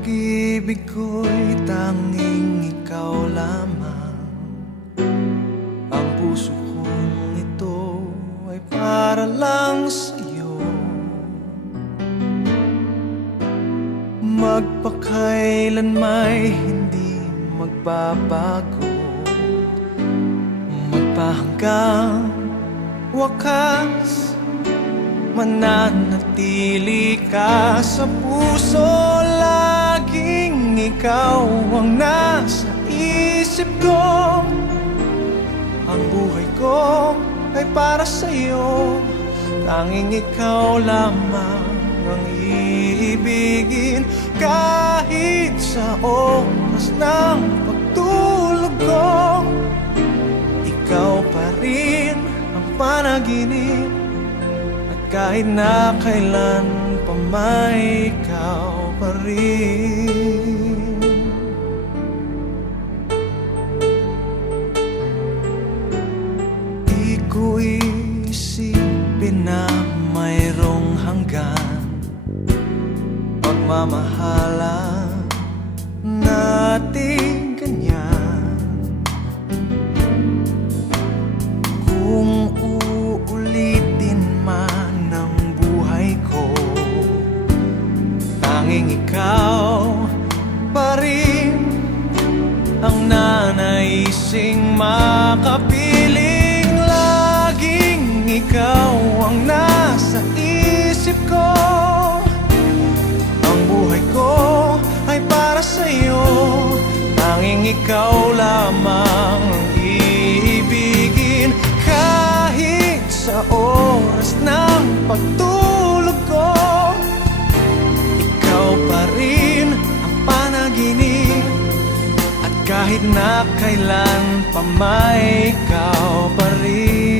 Pag-ibig ko'y tanging ikaw lamang. Ang puso kong ito ay para lang sa'yo. Magpakailan may hindi magbabago, magpahanggang wakas, mananatili ka sa puso. Laging ikaw ang nasa isip ko. Ang buhay ko ay para sa'yo. Tanging ikaw lamang ang iibigin. Kahit sa oras ng pagtulog ko, ikaw pa rin ang panaginip. At kahit na kailan pa may ikaw pa rin. Di ko isipin na mayroong hanggan pagmamahalan natin ganyan. Kung uulitin man ang buhay ko, tanging ikaw pa rin ang nanaising makapiling. Laging ikaw ang nasa isip ko. Ang buhay ko ay para sa'yo. Tanging ikaw lamang ang iibigin. Kahit sa oras ng pagtulog ko, ikaw pa rin ang panaginip. At kahit na kailan pa may ikaw pa rin.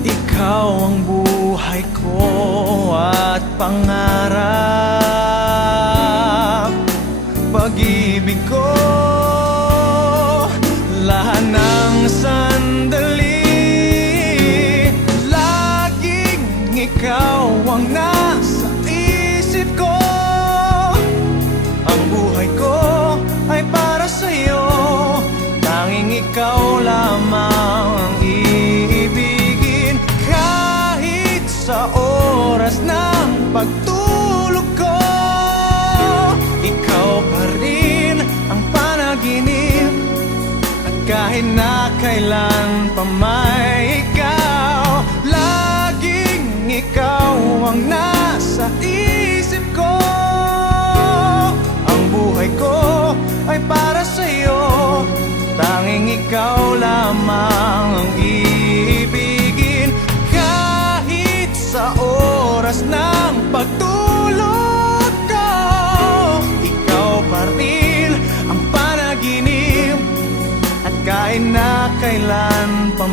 Ikaw ang buhay ko at pangarap, pag-ibig ko. Lahat ng sandali, laging ikaw ang nasa isip ko. Ang buhay ko ay para sa'yo. Tanging ikaw lamang ang iibigin. Kahit sa oras ng pagtulog ko, ikaw pa rin ang panaginip. At kahit na kailan pa may ikaw, laging ikaw ang nasa isip ko. Ang buhay ko ay para sa'yo. Tanging ikaw lamang ang iibigin. Kahit sa oras ng pagtulog ko, ikaw pa rin ang panaginip. At kahit na kailan pa